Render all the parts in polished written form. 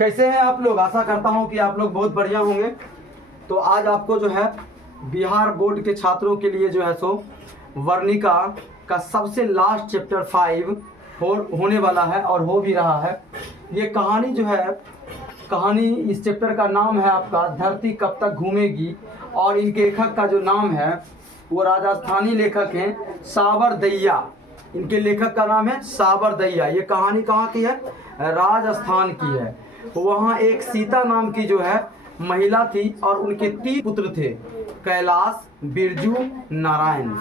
कैसे हैं आप लोग। आशा करता हूं कि आप लोग बहुत बढ़िया होंगे। तो आज आपको जो है बिहार बोर्ड के छात्रों के लिए जो है सो वर्णिका का सबसे लास्ट चैप्टर 5 होने वाला है और हो भी रहा है। ये कहानी जो है, कहानी इस चैप्टर का नाम है आपका धरती कब तक घूमेगी, और इनके लेखक का जो नाम है वो राजस्थानी लेखक हैं साबर दैया। इनके लेखक का नाम है साबर दैया। ये कहानी कहाँ की है? राजस्थान की है। वहाँ एक सीता नाम की जो है महिला थी और उनके 3 पुत्र थे, कैलाश, बिरजू, नारायण।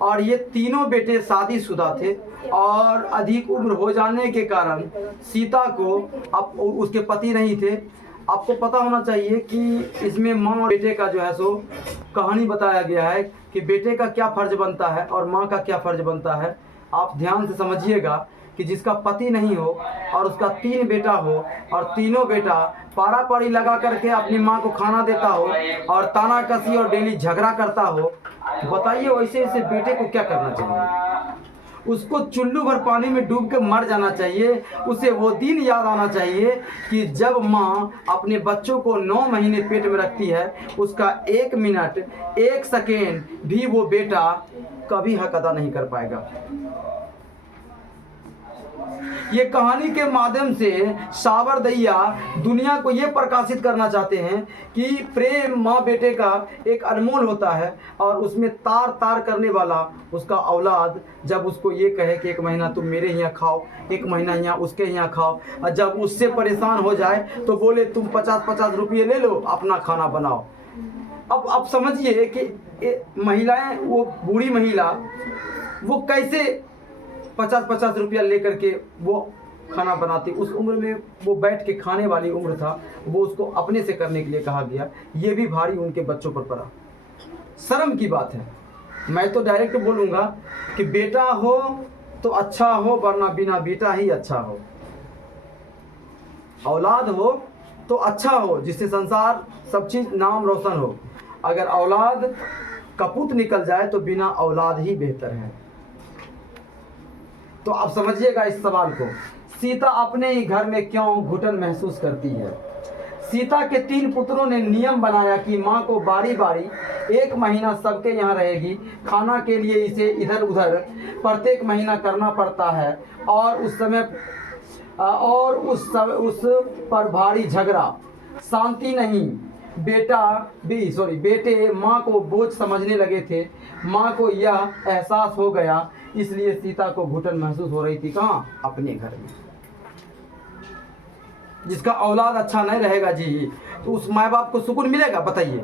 और ये तीनों बेटे शादीशुदा थे और अधिक उम्र हो जाने के कारण सीता को, अब उसके पति नहीं थे। आपको पता होना चाहिए कि इसमें माँ और बेटे का जो है सो कहानी बताया गया है कि बेटे का क्या फर्ज बनता है और माँ का क्या फर्ज बनता है। आप ध्यान से समझिएगा कि जिसका पति नहीं हो और उसका 3 बेटा हो और तीनों बेटा पारा पारी लगा करके अपनी माँ को खाना देता हो और ताना कसी और डेली झगड़ा करता हो, बताइए वैसे ऐसे बेटे को क्या करना चाहिए? उसको चुल्लू भर पानी में डूब के मर जाना चाहिए। उसे वो दिन याद आना चाहिए कि जब माँ अपने बच्चों को 9 महीने पेट में रखती है, उसका 1 मिनट 1 सेकेंड भी वो बेटा कभी हक अदा नहीं कर पाएगा। ये कहानी के माध्यम से साबर दैया दुनिया को ये प्रकाशित करना चाहते हैं कि प्रेम माँ बेटे का एक अनमोल होता है और उसमें तार तार करने वाला उसका औलाद जब उसको ये कहे कि 1 महीना तुम मेरे यहाँ खाओ, 1 महीना यहाँ उसके यहाँ खाओ, और जब उससे परेशान हो जाए तो बोले तुम 50-50 रुपये ले लो, अपना खाना बनाओ। अब समझिए कि महिलाएं, वो बूढ़ी महिला वो कैसे 50-50 रुपया लेकर के वो खाना बनाती। उस उम्र में वो बैठ के खाने वाली उम्र था, वो उसको अपने से करने के लिए कहा गया। ये भी भारी उनके बच्चों पर पड़ा। शर्म की बात है। मैं तो डायरेक्ट बोलूँगा कि बेटा हो तो अच्छा हो, वरना बिना बेटा ही अच्छा हो। औलाद हो तो अच्छा हो, जिससे संसार सब चीज़ नाम रोशन हो। अगर औलाद कपूत निकल जाए तो बिना औलाद ही बेहतर है। तो आप समझिएगा इस सवाल को। सीता अपने ही घर में क्यों घुटन महसूस करती है? सीता के 3 पुत्रों ने नियम बनाया कि माँ को बारी बारी 1 महीना सबके यहाँ रहेगी। खाना के लिए इसे इधर उधर प्रत्येक महीना करना पड़ता है और उस पर भारी झगड़ा, शांति नहीं। बेटे माँ को बोझ समझने लगे थे। माँ को यह एहसास हो गया, इसलिए सीता को घुटन महसूस हो रही थी। कहाँ? अपने घर में। जिसका औलाद अच्छा नहीं रहेगा जी, तो उस माँ बाप को सुकून मिलेगा? बताइए।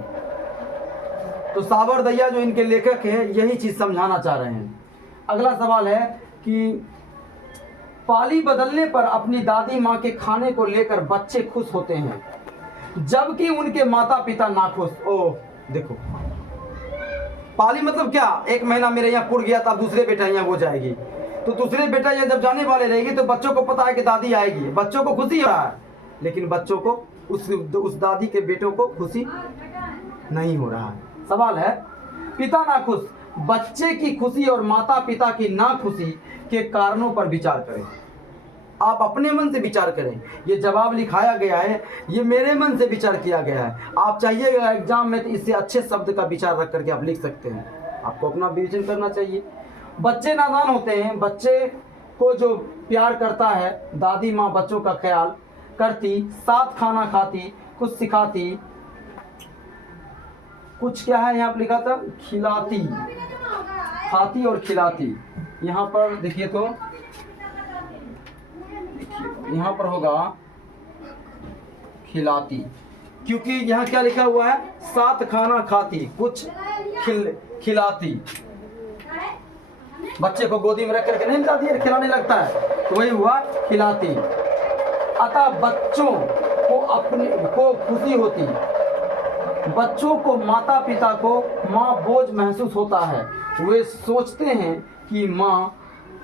तो साबर दैया जो इनके लेखक हैं यही चीज समझाना चाह रहे हैं। अगला सवाल है कि पाली बदलने पर अपनी दादी माँ के खाने को लेकर बच्चे खुश होते हैं, जबकि उनके माता पिता नाखुश। ओह देखो, पाली मतलब क्या? 1 महीना मेरे यहाँ पुर गया था, दूसरे बेटा यहाँ वो जाएगी, तो दूसरे बेटा यहाँ जब जाने वाले रहेगी तो बच्चों को पता है कि दादी आएगी, बच्चों को खुशी हो रहा है, लेकिन बच्चों को उस दादी के बेटों को खुशी नहीं हो रहा है। सवाल है, पिता नाखुश, बच्चे की खुशी और माता पिता की नाखुशी के कारणों पर विचार करें। आप अपने मन से विचार करें। ये जवाब लिखाया गया है, ये मेरे मन से विचार किया गया है। आप चाहिएगा एग्जाम में तो इससे अच्छे शब्द का विचार रख करके आप लिख सकते हैं। आपको अपना विवेचन करना चाहिए। बच्चे नादान होते हैं। बच्चे को जो प्यार करता है, दादी माँ बच्चों का ख्याल करती, साथ खाना खाती, कुछ सिखाती, कुछ क्या है यहाँ पर लिखा था, खिलाती, खाती और खिलाती। यहाँ पर देखिए तो यहाँ पर होगा खिलाती, क्योंकि यहाँ क्या लिखा हुआ है, साथ खाना खाती, कुछ खिलाती। बच्चे को गोदी में रख करके नहीं मिलाती है, खिलाने लगता है, तो वही हुआ खिलाती। अतः बच्चों को खुशी होती, बच्चों को माता पिता को माँ बोझ महसूस होता है। वे सोचते हैं कि माँ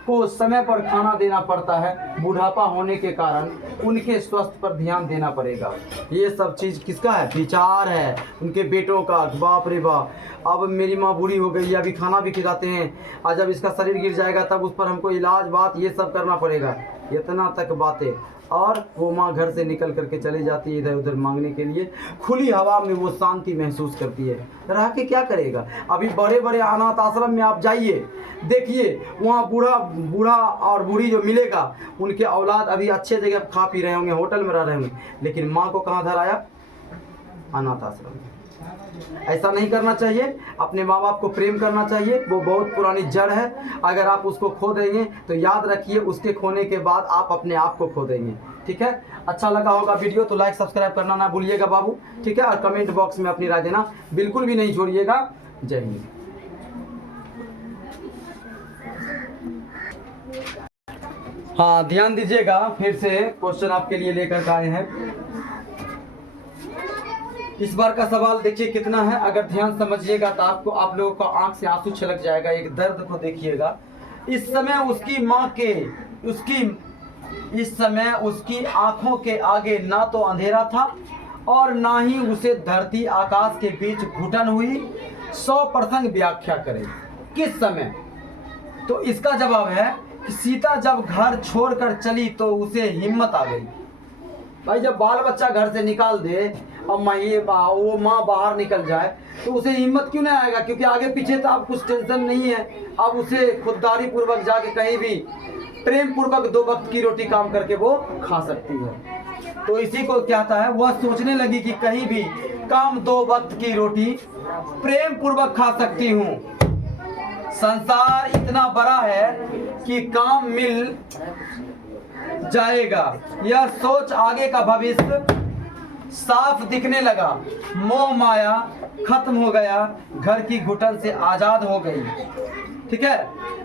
को समय पर खाना देना पड़ता है, बुढ़ापा होने के कारण उनके स्वास्थ्य पर ध्यान देना पड़ेगा। ये सब चीज़ किसका है? विचार है उनके बेटों का। बाप रे बाप, अब मेरी माँ बूढ़ी हो गई है, अभी खाना भी खिलाते हैं, और जब इसका शरीर गिर जाएगा तब उस पर हमको इलाज बात ये सब करना पड़ेगा। इतना तक बातें। और वो माँ घर से निकल करके चली जाती है इधर उधर मांगने के लिए, खुली हवा में वो शांति महसूस करती है। रह के क्या करेगा? अभी बड़े बड़े अनाथ आश्रम में आप जाइए, देखिए वहाँ बूढ़ा और बूढ़ी जो मिलेगा, उनके औलाद अभी अच्छे जगह खा पी रहे होंगे, होटल में रह रहे होंगे, लेकिन माँ को कहाँ धराया? अनाथ आश्रम में। ऐसा नहीं करना चाहिए। अपने माँ बाप को प्रेम करना चाहिए, वो बहुत पुरानी जड़ है। अगर आप उसको खो देंगे तो याद रखिए उसके खोने के बाद आप अपने आप को खो देंगे। ठीक है, अच्छा लगा होगा वीडियो तो लाइक सब्सक्राइब करना ना भूलिएगा बाबू। ठीक है, और कमेंट बॉक्स में अपनी राय देना बिल्कुल भी नहीं छोड़िएगा। जय हिंद। हाँ, ध्यान दीजिएगा, फिर से क्वेश्चन आपके लिए लेकर आए हैं। इस बार का सवाल देखिए कितना है, अगर ध्यान समझिएगा तो आपको, आप लोगों का आंख से आंसू छलक जाएगा। एक दर्द को देखिएगा। इस समय उसकी आंखों के आगे ना तो अंधेरा था और ना ही उसे धरती आकाश के बीच घुटन हुई। 100% व्याख्या करें किस समय? तो इसका जवाब है कि सीता जब घर छोड़कर चली तो उसे हिम्मत आ गई। भाई जब बाल बच्चा घर से निकाल दे और वो माँ बाहर निकल जाए तो उसे हिम्मत क्यों नहीं आएगा? क्योंकि आगे पीछे तो अब कुछ टेंशन नहीं है। अब उसे खुददारी पूर्वक जाके कहीं भी प्रेम पूर्वक 2 वक्त की रोटी काम करके वो खा सकती है। तो इसी को कहता है, वह सोचने लगी कि कहीं भी काम 2 वक्त की रोटी प्रेम पूर्वक खा सकती हूँ। संसार इतना बड़ा है कि काम मिल जाएगा। यह सोच आगे का भविष्य साफ दिखने लगा। मोह माया खत्म हो गया, घर की घुटन से आजाद हो गई। ठीक है,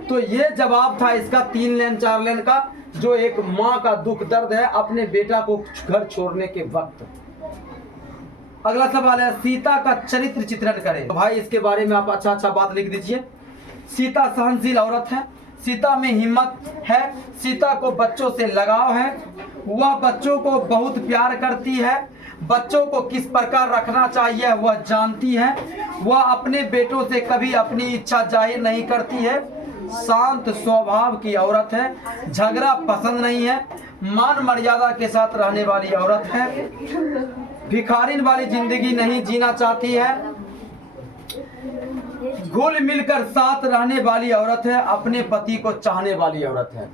तो ये जवाब था इसका 3 लाइन 4 लाइन का, जो एक माँ का दुख दर्द है अपने बेटा को घर छोड़ने के वक्त। अगला सवाल है, सीता का चरित्र चित्रण करें। तो भाई इसके बारे में आप अच्छा बात लिख दीजिए। सीता सहनशील औरत है, सीता में हिम्मत है, सीता को बच्चों से लगाव है, वह बच्चों को बहुत प्यार करती है, बच्चों को किस प्रकार रखना चाहिए वह जानती है, वह अपने बेटों से कभी अपनी इच्छा जाहिर नहीं करती है, शांत स्वभाव की औरत है, झगड़ा पसंद नहीं है, मान मर्यादा के साथ रहने वाली औरत है, भिखारिन वाली जिंदगी नहीं जीना चाहती है, घुल मिलकर साथ रहने वाली औरत है, अपने पति को चाहने वाली औरत है।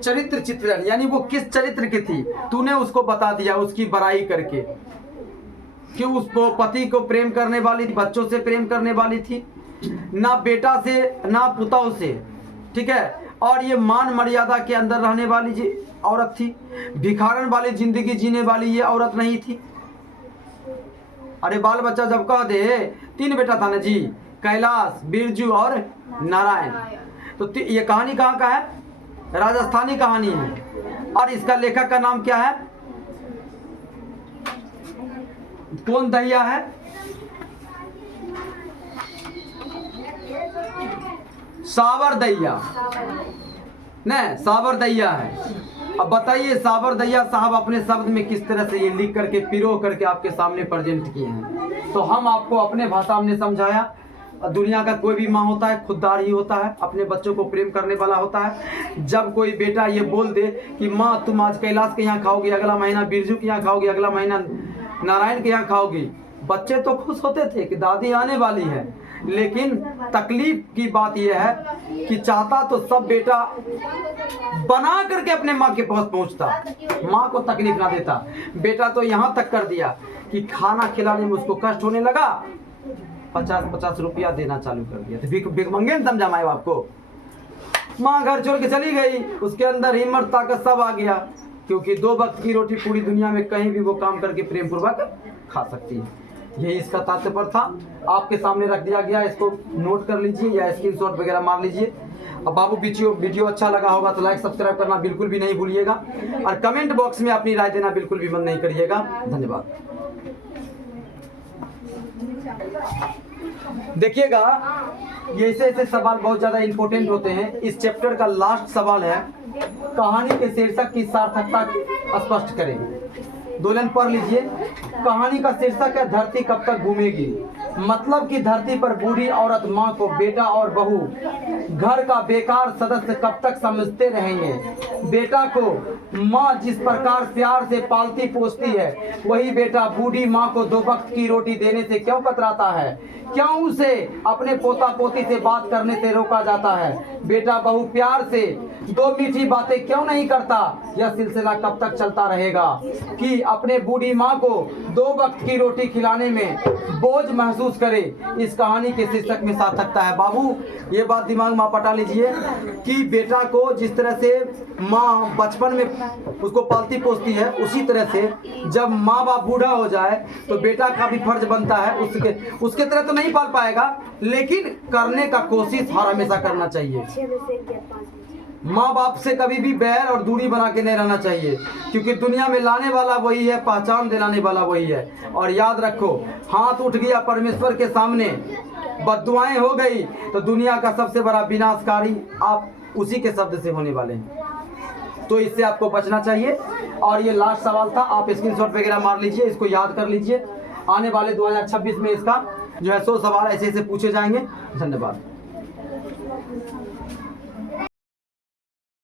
चरित्र चित्रण यानी वो किस चरित्र की थी, तूने उसको बता दिया उसकी बड़ाई करके कि उसको पति को प्रेम करने वाली थी, बच्चों से प्रेम करने वाली थी, ना बेटा से ना पुतों से। ठीक है, और ये मान मर्यादा के अंदर रहने वाली औरत थी, भिखारन वाली जिंदगी जीने वाली ये औरत नहीं थी। अरे बाल बच्चा जब कह दे, 3 बेटा था ना जी, कैलाश, बिरजू और नारायण। तो ये कहानी कहाँ का है? राजस्थानी कहानी है। और इसका लेखक का नाम क्या है? कौन दहिया है? सावर दहिया नहीं, सावर दहिया है। अब बताइए सावर दहिया साहब अपने शब्द में किस तरह से ये लिख करके पिरो करके आपके सामने प्रेजेंट किए हैं। तो हम आपको अपने भाषा में समझाया। दुनिया का कोई भी माँ होता है खुददार ही होता है, अपने बच्चों को प्रेम करने वाला होता है। जब कोई बेटा ये बोल दे कि माँ तुम आज कैलाश के यहाँ खाओगी, अगला महीना बिरजू के यहाँ खाओगी, अगला महीना नारायण के यहाँ खाओगी, बच्चे तो खुश होते थे कि दादी आने वाली है। लेकिन तकलीफ की बात यह है कि चाहता तो सब बेटा बना करके अपने माँ के पास पहुँचता, माँ को तकलीफ ना देता। बेटा तो यहाँ तक कर दिया कि खाना खिलाने में उसको कष्ट होने लगा, 50-50 रुपया देना चालू कर दिया। तो भिखमंगे ने समझा माए बाप को। माँ घर छोड़ के चली गई, उसके अंदर हिम्मत ताकत सब आ गया, क्योंकि 2 वक्त की रोटी पूरी दुनिया में कहीं भी वो काम करके प्रेम पूर्वक खा सकती है। यही इसका तात्पर्य था, आपके सामने रख दिया गया। इसको नोट कर लीजिए या स्क्रीनशॉट वगैरह मार लीजिए। अब बाबू वीडियो अच्छा लगा होगा तो लाइक सब्सक्राइब करना बिल्कुल भी नहीं भूलिएगा, और कमेंट बॉक्स में अपनी राय देना बिल्कुल भी बंद नहीं करिएगा। धन्यवाद। देखिएगा, ये ऐसे सवाल बहुत ज्यादा इंपॉर्टेंट होते हैं। इस चैप्टर का लास्ट सवाल है, कहानी के शीर्षक की सार्थकता स्पष्ट करें। 2 लाइन पढ़ लीजिए। कहानी का शीर्षक है धरती कब तक घूमेगी। मतलब कि धरती पर बूढ़ी औरत माँ को बेटा और बहू घर का बेकार सदस्य कब तक समझते रहेंगे। बेटा को माँ जिस प्रकार प्यार से पालती पोसती है, वही बेटा बूढ़ी माँ को 2 वक्त की रोटी देने से क्यों कतराता है। क्यों उसे अपने पोता पोती से बात करने से रोका जाता है। बेटा बहू प्यार से 2 मीठी बातें क्यों नहीं करता। यह सिलसिला कब तक चलता रहेगा कि अपने बूढ़ी माँ को 2 वक्त की रोटी खिलाने में बोझ महसूस करे। इस कहानी के शीर्षक में सार्थकता है। बाबू, ये बात दिमाग में पटा लीजिए कि बेटा को जिस तरह से माँ बचपन में उसको पालती पोसती है, उसी तरह से जब माँ बाप बूढ़ा हो जाए तो बेटा का भी फर्ज बनता है। उसके तरह तो नहीं पाल पाएगा, लेकिन करने का कोशिश हर हमेशा करना चाहिए। माँ बाप से कभी भी बैर और दूरी बना के नहीं रहना चाहिए, क्योंकि दुनिया में लाने वाला वही है, पहचान दिलाने वाला वही है। और याद रखो, हाथ उठ गया परमेश्वर के सामने, बद्दुआएं हो गई, तो दुनिया का सबसे बड़ा विनाशकारी आप उसी के शब्द से होने वाले हैं। तो इससे आपको बचना चाहिए। और ये लास्ट सवाल था, आप स्क्रीनशॉट वगैरह मार लीजिए, इसको याद कर लीजिए। आने वाले 2026 में इसका जो है 100 सवाल ऐसे ऐसे पूछे जाएंगे। धन्यवाद।